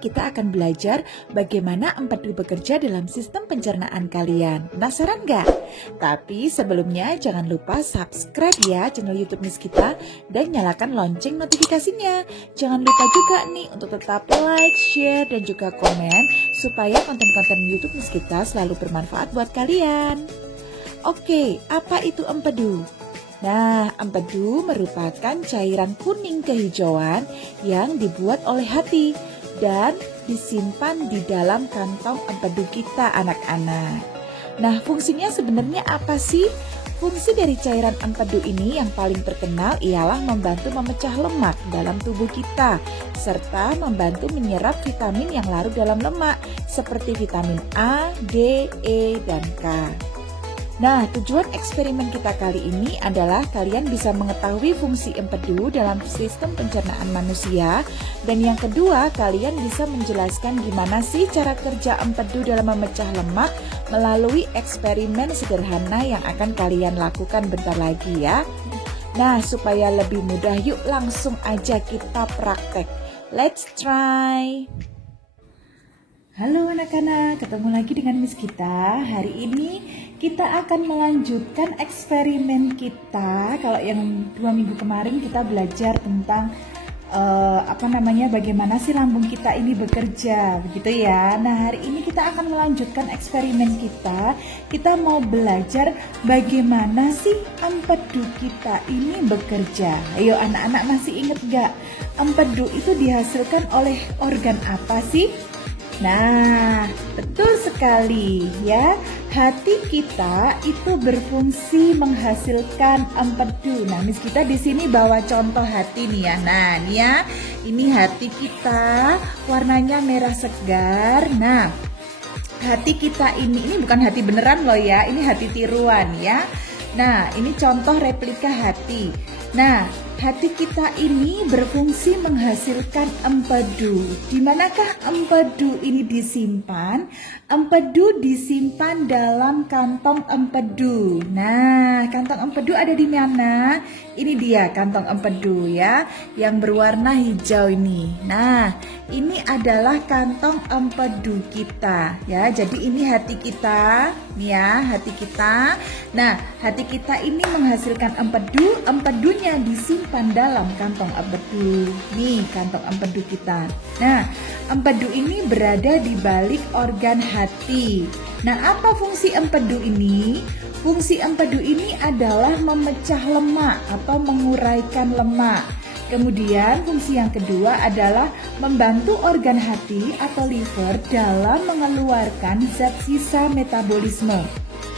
kita akan belajar bagaimana empedu bekerja dalam sistem pencernaan kalian. Penasaran nggak? Tapi sebelumnya jangan lupa subscribe ya channel YouTube Miss kita dan nyalakan lonceng notifikasinya. Jangan lupa juga nih untuk tetap like, share, dan juga komen supaya konten-konten YouTube Miss kita selalu bermanfaat buat kalian. Oke, apa itu empedu? Nah, empedu merupakan cairan kuning kehijauan yang dibuat oleh hati dan disimpan di dalam kantong empedu kita anak-anak. Nah, fungsinya sebenarnya apa sih? Fungsi dari cairan empedu ini yang paling terkenal ialah membantu memecah lemak dalam tubuh kita, serta membantu menyerap vitamin yang larut dalam lemak, seperti vitamin A, D, E, dan K. Nah, tujuan eksperimen kita kali ini adalah kalian bisa mengetahui fungsi empedu dalam sistem pencernaan manusia. Dan yang kedua, kalian bisa menjelaskan gimana sih cara kerja empedu dalam memecah lemak melalui eksperimen sederhana yang akan kalian lakukan bentar lagi ya. Nah, supaya lebih mudah, yuk langsung aja kita praktek. Let's try! Halo anak-anak, ketemu lagi dengan Miss kita. Hari ini kita akan melanjutkan eksperimen kita. Kalau yang 2 minggu kemarin kita belajar tentang bagaimana sih lambung kita ini bekerja, begitu ya. Nah, hari ini kita akan melanjutkan eksperimen kita. Kita mau belajar bagaimana sih empedu kita ini bekerja. Ayo anak-anak, masih ingat gak? Empedu itu dihasilkan oleh organ apa sih? Nah, betul sekali ya. Hati kita itu berfungsi menghasilkan empedu. Nah, Miss kita di sini bawa contoh hati nih ya. Nah, nih ya, ini hati kita warnanya merah segar. Nah, hati kita ini bukan hati beneran loh ya. Ini hati tiruan ya. Nah, ini contoh replika hati. Nah, hati kita ini berfungsi menghasilkan empedu. Di manakah empedu ini disimpan? Empedu disimpan dalam kantong empedu. Nah, kantong empedu ada di mana? Ini dia kantong empedu ya, yang berwarna hijau ini. Nah, ini adalah kantong empedu kita ya. Jadi ini hati kita, nih ya, hati kita. Nah, hati kita ini menghasilkan empedu. Empedunya disimpan dalam kantong empedu. Nih, kantong empedu kita. Nah, empedu ini berada di balik organ hati. Nah, apa fungsi empedu ini? Fungsi empedu ini adalah memecah lemak atau menguraikan lemak. Kemudian fungsi yang kedua adalah membantu organ hati atau liver dalam mengeluarkan zat sisa metabolisme.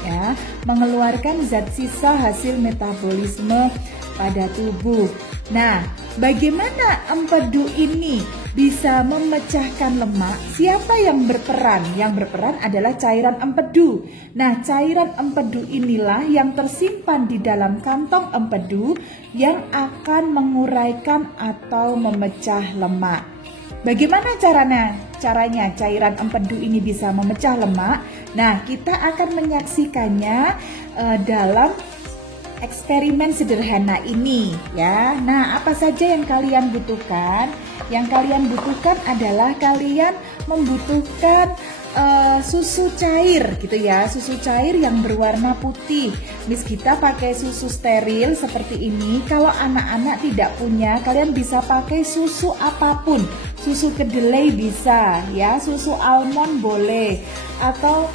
Ya, mengeluarkan zat sisa hasil metabolisme pada tubuh. Nah, bagaimana empedu ini bisa memecahkan lemak? Siapa yang berperan? Yang berperan adalah cairan empedu. Nah, cairan empedu inilah yang tersimpan di dalam kantong empedu yang akan menguraikan atau memecah lemak. Bagaimana caranya cairan empedu ini bisa memecah lemak? Nah, kita akan menyaksikannya dalam eksperimen sederhana ini ya. Nah, apa saja yang kalian butuhkan? Yang kalian butuhkan adalah kalian membutuhkan susu cair gitu ya, susu cair yang berwarna putih. Miss kita pakai susu steril seperti ini. Kalau anak-anak tidak punya, kalian bisa pakai susu apapun. Susu kedelai bisa ya, susu almond boleh, atau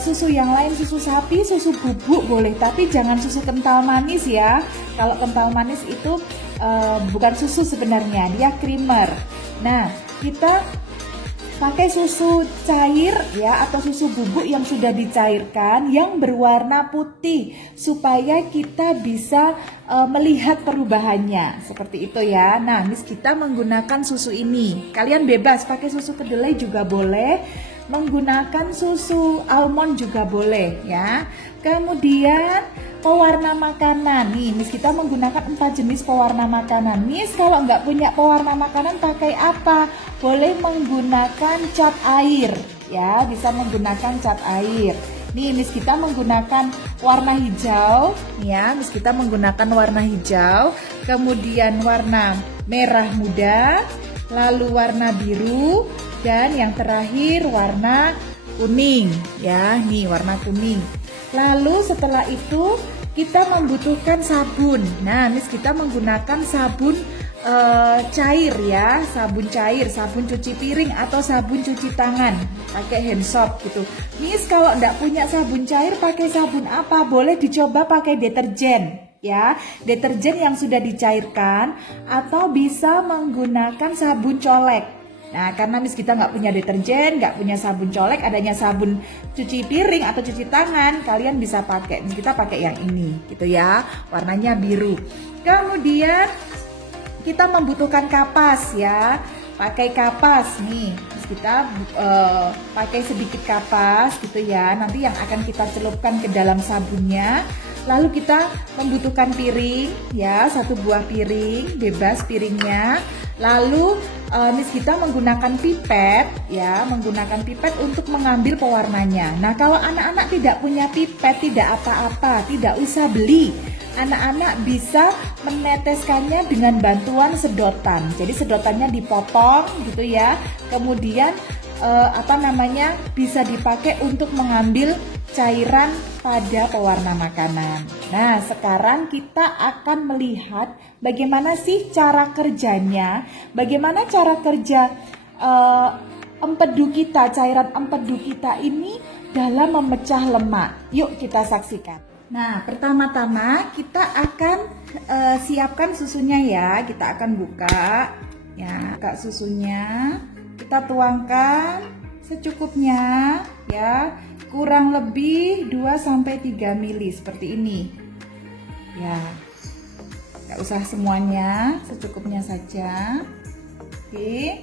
susu yang lain, susu sapi, susu bubuk boleh, tapi jangan susu kental manis ya. Kalau kental manis itu bukan susu sebenarnya, dia creamer. Nah, kita pakai susu cair ya, atau susu bubuk yang sudah dicairkan yang berwarna putih supaya kita bisa melihat perubahannya seperti itu ya. Nah, Miss kita menggunakan susu ini. Kalian bebas pakai susu kedelai juga boleh, menggunakan susu almond juga boleh ya. Kemudian pewarna makanan. Nih, Miss kita menggunakan 4 jenis pewarna makanan. Miss kalau nggak punya pewarna makanan pakai apa? Boleh menggunakan cat air ya, bisa menggunakan cat air. Nih, Miss kita menggunakan warna hijau ya. Miss kita menggunakan warna hijau, kemudian warna merah muda, lalu warna biru, dan yang terakhir warna kuning ya, nih warna kuning. Lalu setelah itu kita membutuhkan sabun. Nah, Miss kita menggunakan sabun cair ya, sabun cair, sabun cuci piring atau sabun cuci tangan, pakai hand soap gitu. Miss kalau enggak punya sabun cair pakai sabun apa? Boleh dicoba pakai deterjen ya, deterjen yang sudah dicairkan, atau bisa menggunakan sabun colek. Nah, karena Miss kita nggak punya deterjen, nggak punya sabun colek, adanya sabun cuci piring atau cuci tangan, kalian bisa pakai. Miss kita pakai yang ini gitu ya, warnanya biru. Kemudian kita membutuhkan kapas ya, pakai kapas nih. Terus kita pakai sedikit kapas gitu ya, nanti yang akan kita celupkan ke dalam sabunnya. Lalu kita membutuhkan piring ya, satu buah piring, bebas piringnya. Lalu Miss kita menggunakan pipet ya, menggunakan pipet untuk mengambil pewarnanya. Nah, kalau anak-anak tidak punya pipet, tidak apa-apa, tidak usah beli. Anak-anak bisa meneteskannya dengan bantuan sedotan. Jadi sedotannya dipotong gitu ya. Kemudian bisa dipakai untuk mengambil cairan pada pewarna makanan. Nah, sekarang kita akan melihat bagaimana sih cara kerjanya, bagaimana cara kerja empedu kita, cairan empedu kita ini dalam memecah lemak. Yuk kita saksikan. Nah, pertama-tama kita akan siapkan susunya ya. Kita akan buka ya, susunya. Kita tuangkan secukupnya ya. Kurang lebih 2-3 ml seperti ini. Ya. Nggak usah semuanya, secukupnya saja. Oke.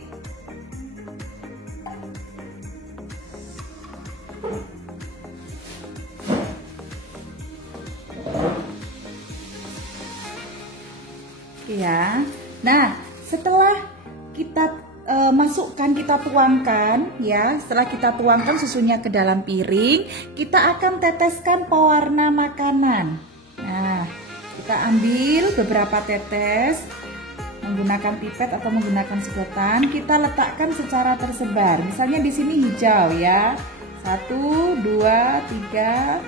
Ya. Nah, setelah kita masukkan, kita tuangkan ya, setelah kita tuangkan susunya ke dalam piring, kita akan teteskan pewarna makanan. Nah, kita ambil beberapa tetes menggunakan pipet atau menggunakan sedotan, kita letakkan secara tersebar. Misalnya di sini hijau ya, 1, 2, 3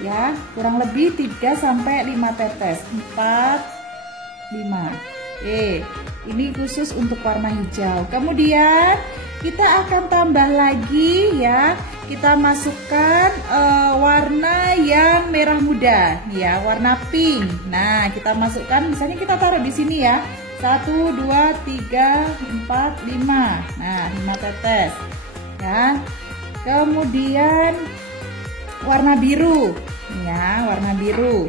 ya, kurang lebih 3-5 tetes, 4, 5. Oke, ini khusus untuk warna hijau. Kemudian kita akan tambah lagi ya. Kita masukkan warna yang merah muda ya, warna pink. Nah, kita masukkan, misalnya kita taruh di sini ya. 1, 2, 3, 4, 5. Nah, 5 tetes. Ya. Kemudian warna biru. Ya, warna biru.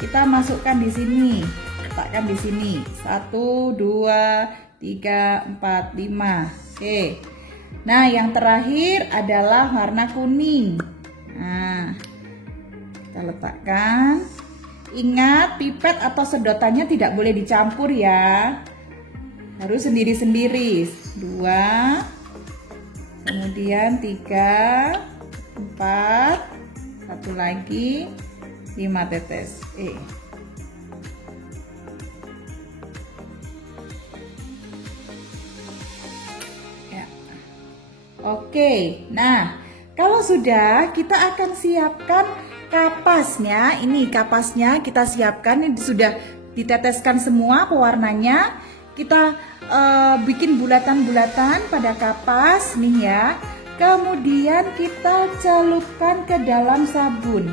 Kita masukkan di sini. Letakkan di sini 1, 2, 3, 4, 5. Oke. Nah, yang terakhir adalah warna kuning. Nah, kita letakkan. Ingat, pipet atau sedotannya tidak boleh dicampur ya. Harus sendiri-sendiri. 2, kemudian 3, 4, satu lagi 5 tetes. Oke, nah kalau sudah, kita akan siapkan kapasnya. Ini kapasnya kita siapkan, ini sudah diteteskan semua pewarnanya. Kita bikin bulatan-bulatan pada kapas nih ya. Kemudian kita celupkan ke dalam sabun.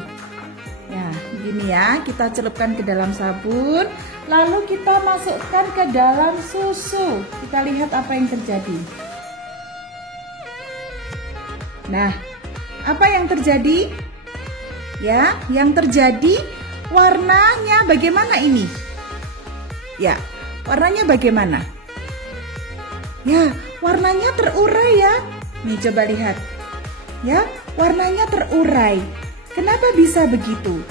Ya, begini ya, kita celupkan ke dalam sabun. Lalu kita masukkan ke dalam susu. Kita lihat apa yang terjadi. Nah, apa yang terjadi? Ya, yang terjadi warnanya bagaimana ini? Ya, warnanya bagaimana? Ya, warnanya terurai ya. Nih, coba lihat. Ya, warnanya terurai. Kenapa bisa begitu?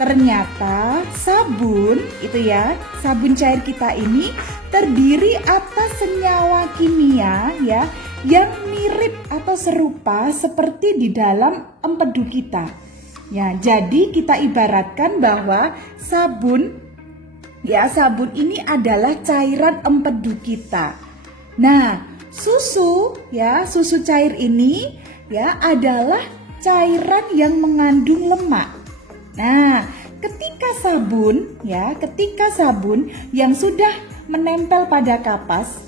Ternyata sabun itu ya, sabun cair kita ini terdiri atas senyawa kimia ya, yang mirip atau serupa seperti di dalam empedu kita. Ya, jadi kita ibaratkan bahwa sabun ya, sabun ini adalah cairan empedu kita. Nah, susu cair ini ya adalah cairan yang mengandung lemak. Nah, ketika sabun yang sudah menempel pada kapas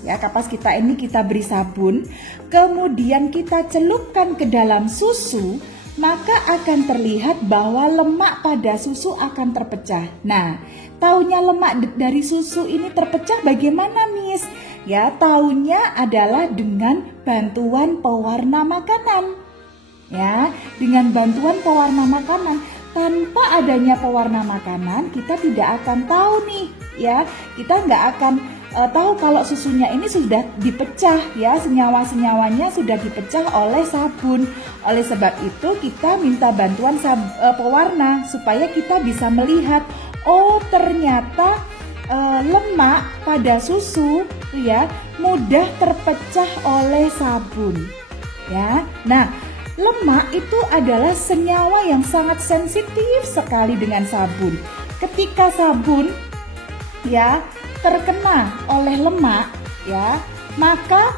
kita ini kita beri sabun, kemudian kita celupkan ke dalam susu, maka akan terlihat bahwa lemak pada susu akan terpecah. Nah, taunya lemak dari susu ini terpecah bagaimana, Miss? Ya, taunya adalah dengan bantuan pewarna makanan. Ya, dengan bantuan pewarna makanan. Tanpa adanya pewarna makanan, kita tidak akan tahu nih, ya. Kita nggak akan tahu kalau susunya ini sudah dipecah, ya. Senyawa-senyawanya sudah dipecah oleh sabun. Oleh sebab itu, kita minta bantuan pewarna supaya kita bisa melihat, oh ternyata lemak pada susu, ya, mudah terpecah oleh sabun, ya. Nah, lemak itu adalah senyawa yang sangat sensitif sekali dengan sabun. Ketika sabun ya terkena oleh lemak, ya, maka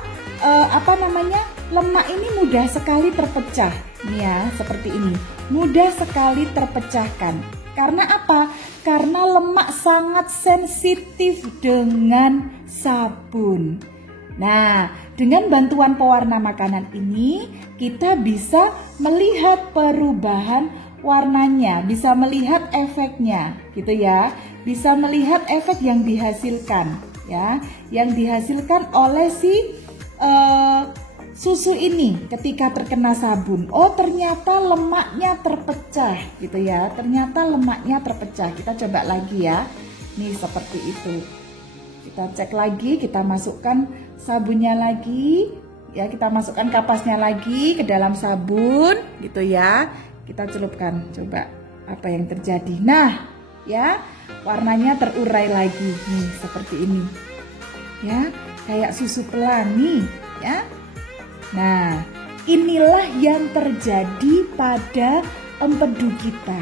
lemak ini mudah sekali terpecah. Nih ya, seperti ini. Mudah sekali terpecahkan. Karena apa? Karena lemak sangat sensitif dengan sabun. Nah, dengan bantuan pewarna makanan ini, kita bisa melihat perubahan warnanya, bisa melihat efeknya, gitu ya. Bisa melihat efek yang dihasilkan, ya, yang dihasilkan oleh si susu ini ketika terkena sabun. Oh, ternyata lemaknya terpecah, gitu ya. Ternyata lemaknya terpecah. Kita coba lagi ya. Nih seperti itu. Kita cek lagi, kita masukkan sabunnya lagi, ya, kita masukkan kapasnya lagi ke dalam sabun, gitu ya. Kita celupkan, coba apa yang terjadi. Nah, ya, warnanya terurai lagi, nih seperti ini, ya, kayak susu pelangi, ya. Nah, inilah yang terjadi pada empedu kita,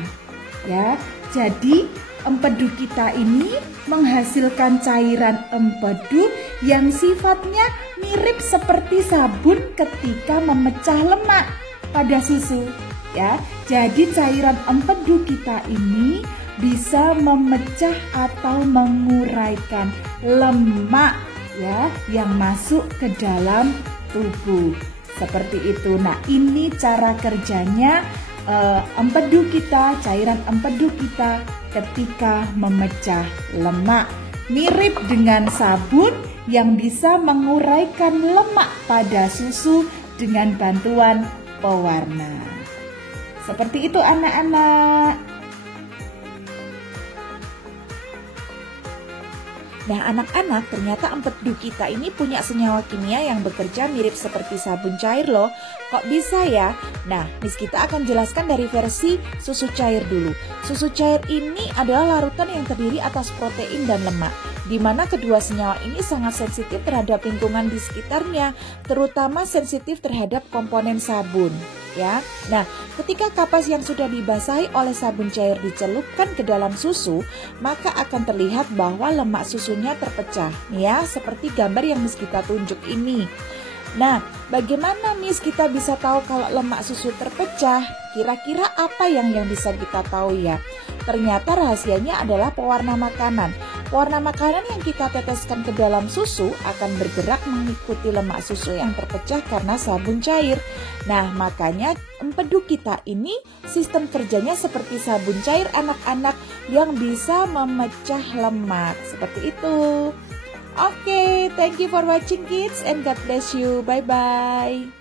ya. Jadi empedu kita ini menghasilkan cairan empedu yang sifatnya mirip seperti sabun ketika memecah lemak pada susu, ya. Jadi cairan empedu kita ini bisa memecah atau menguraikan lemak, ya, yang masuk ke dalam tubuh. Seperti itu. Nah, ini cara kerjanya empedu kita, cairan empedu kita ketika memecah lemak. Mirip dengan sabun yang bisa menguraikan lemak pada susu dengan bantuan pewarna. Seperti itu anak-anak. Nah anak-anak, ternyata empedu kita ini punya senyawa kimia yang bekerja mirip seperti sabun cair loh. Kok bisa ya? Nah, Miss kita akan jelaskan dari versi susu cair dulu. Susu cair ini adalah larutan yang terdiri atas protein dan lemak, di mana kedua senyawa ini sangat sensitif terhadap lingkungan di sekitarnya, terutama sensitif terhadap komponen sabun. Ya, nah ketika kapas yang sudah dibasahi oleh sabun cair dicelupkan ke dalam susu, maka akan terlihat bahwa lemak susunya terpecah, ya, seperti gambar yang Miss kita tunjuk ini. Nah, bagaimana Miss kita bisa tahu kalau lemak susu terpecah? Kira-kira apa yang bisa kita tahu ya? Ternyata rahasianya adalah pewarna makanan. Warna makanan yang kita teteskan ke dalam susu akan bergerak mengikuti lemak susu yang terpecah karena sabun cair. Nah, makanya empedu kita ini sistem kerjanya seperti sabun cair anak-anak yang bisa memecah lemak. Seperti itu. Oke, thank you for watching kids and God bless you. Bye-bye.